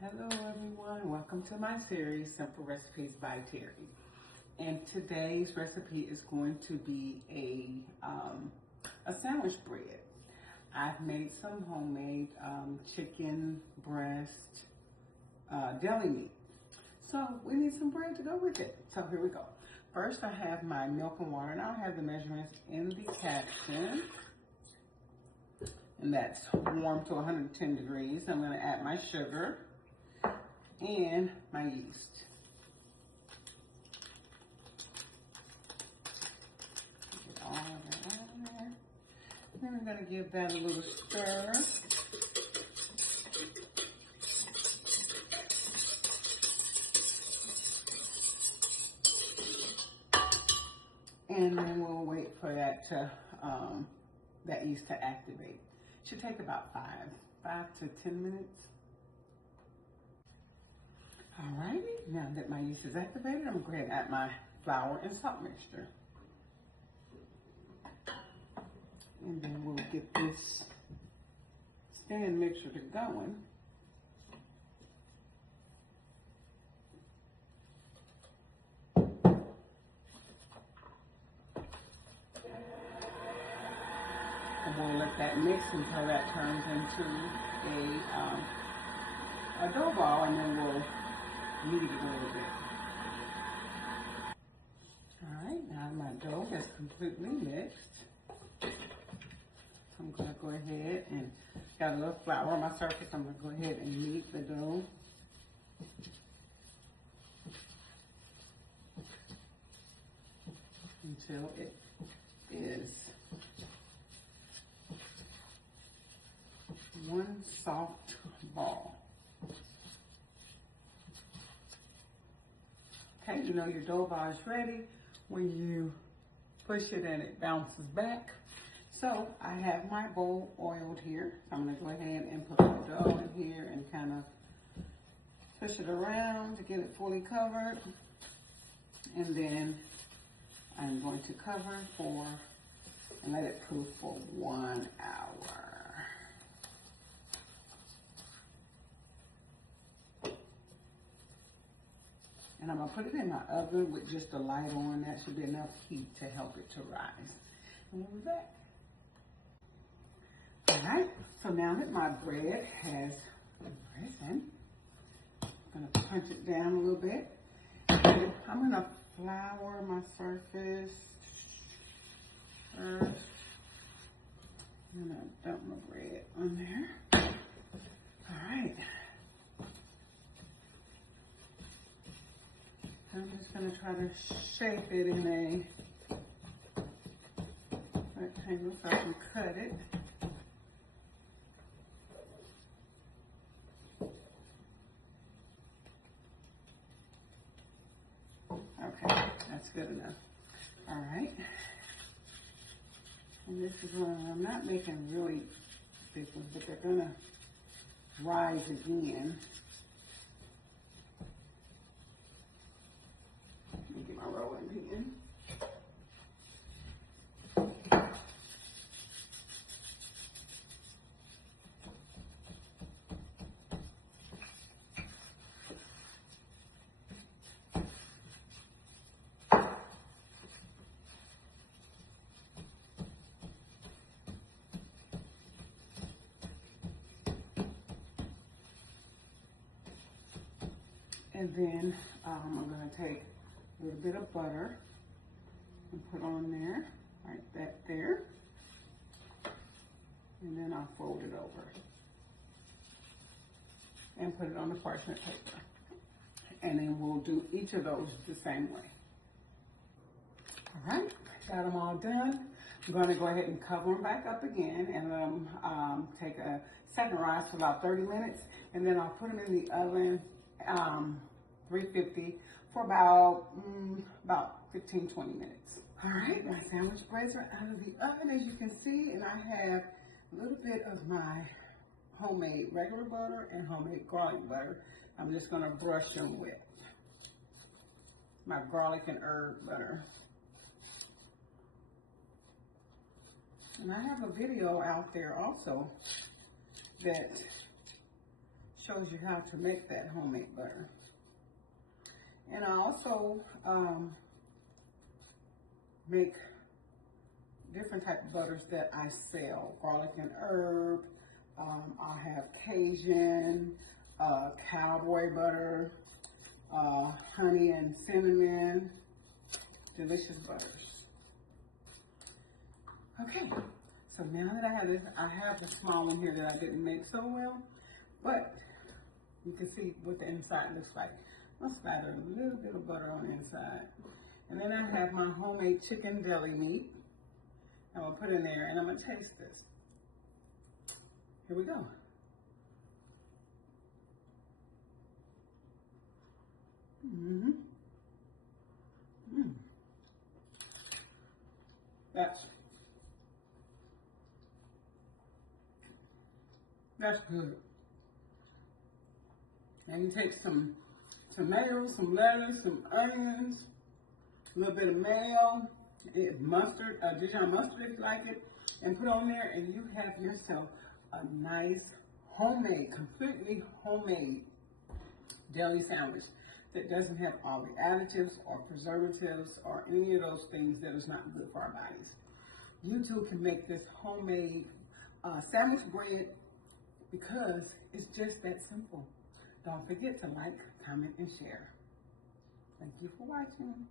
Hello everyone, welcome to my series, Simple Recipes by Terry. And today's recipe is going to be a sandwich bread. I've made some homemade chicken breast deli meat. So we need some bread to go with it. So here we go. First I have my milk and water, and I'll have the measurements in the caption. And that's warm to 110 degrees. I'm gonna add my sugar and my yeast. Get all of that out of there. Then I'm going to give that a little stir. And then we'll wait for that to that yeast to activate. Should take about 5 to 10 minutes. Alrighty, now that my yeast is activated, I'm going to go ahead and add my flour and salt mixture. And then we'll get this stand mixture to going. And we'll let that mix until that turns into a dough ball, and then we'll knead it a little bit. Alright, now my dough is completely mixed. I'm going to go ahead and got a little flour on my surface. I'm going to go ahead and knead the dough. Until it is one soft ball. Okay, you know your dough ball is ready when you push it and it bounces back. So I have my bowl oiled here. So I'm going to go ahead and put the dough in here and kind of push it around to get it fully covered. And then I'm going to cover and let it proof for 1 hour. And I'm going to put it in my oven with just the light on. That should be enough heat to help it to rise. And we'll be back. Alright, so now that my bread has risen, I'm going to punch it down a little bit. And I'm going to flour my surface first. I'm going to dump my bread on there. Alright. I'm just going to try to shape it in a rectangle so I can cut it. Okay, that's good enough. All right. And this is one, I'm not making really big ones, but they're going to rise again. Get my rolling pin. And then I'm going to take a little bit of butter and put on there, like that there. And then I'll fold it over and put it on the parchment paper. And then we'll do each of those the same way. All right, got them all done. I'm going to go ahead and cover them back up again and take a second rise for about 30 minutes. And then I'll put them in the oven, 350 for about 15-20 minutes. All right, my sandwich breads are out of the oven, as you can see, and I have a little bit of my homemade regular butter and homemade garlic butter. I'm just going to brush them with my garlic and herb butter. And I have a video out there also that shows you how to make that homemade butter. And I also make different type of butters that I sell. Garlic and herb. I have Cajun, cowboy butter, honey and cinnamon. Delicious butters. Okay, so now that I have this, I have the small one here that I didn't make so well, but you can see what the inside looks like. I'll slather a little bit of butter on the inside. And then I have my homemade chicken deli meat. I'm gonna put in there and I'm gonna taste this. Here we go. That's good. Now you take some tomatoes, some lettuce, some onions, a little bit of mayo, mustard, Dijon mustard if you like it, and put on there, and you have yourself a nice homemade, completely homemade deli sandwich that doesn't have all the additives or preservatives or any of those things that is not good for our bodies. You too can make this homemade sandwich bread because it's just that simple. Don't forget to like, comment, and share. Thank you for watching.